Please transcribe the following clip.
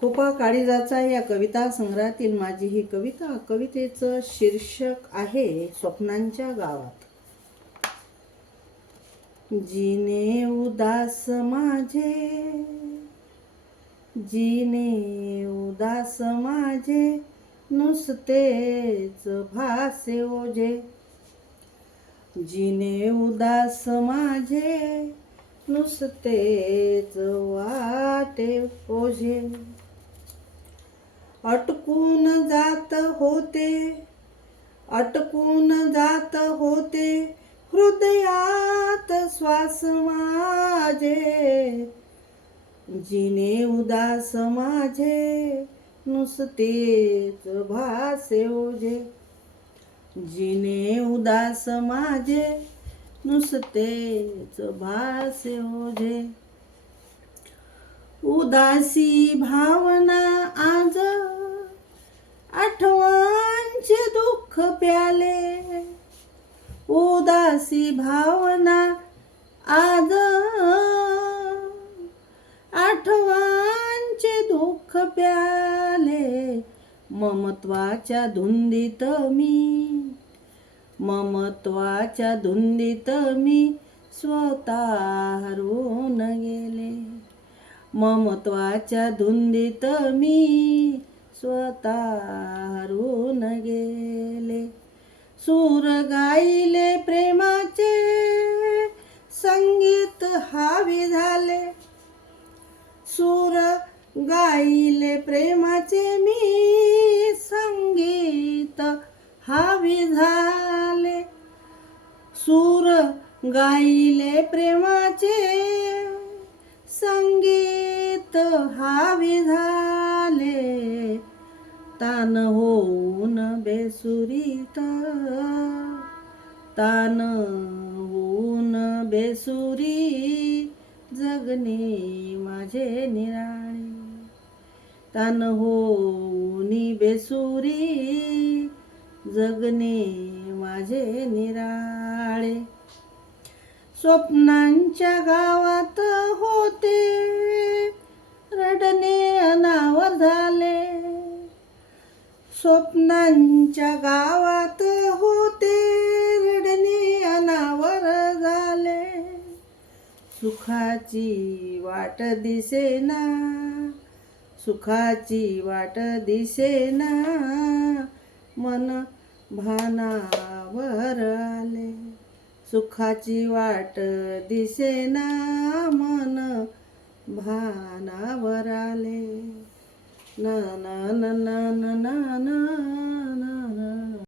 खोपा काळीजाचा या कविता संग्रहातील माझी ही कविता. कवितेचं शीर्षक आहे स्वप्नांच्या गावात. जीने उदास माझे, जीने उदास माझे, नुसतेच भासे ओझे. जीने उदास माझे, नुसतेच वाटे ओझे. अटकून जात होते, अटकून जात होते हृदयात श्वास माझे. जीने उदास माझे, नुसतेच भासे ओझे. जीने उदास माझे, नुसतेच भासे ओझे. उदासी भावना आज आठवणचे दुःख प्याले. उदासी भावना आज आठवणचे दुःख प्याले. ममत्वाच्या धुंदीत मी, ममत्वाच्या धुंदीत मी स्वतः हरवून गेले. ममत्वाच्या धुंदीत मी स्वतः हरवून गेले. सूर गायले प्रेमाचे, संगीत हावी झाले. सूर गायले प्रेमाचे मी, संगीत हावी झाले. सूर गायले प्रेमाचे, संगीत हावी झाले. तान होऊन बेसुरीत, तान होऊन बेसुरी जगणे माझे निराळे. तान होऊन बेसुरी जगणे माझे निराळे. स्वप्नांच्या गावात होते रडणे अनावर झाले. स्वप्नांच्या गावात होते रडणे अनावर झाले. सुखाची वाट दिसेना, सुखाची वाट दिसेना, मन भानावर आले. सुखाची वाट दिसेना, मन भानावर आले. ना ना ना ना ना ना.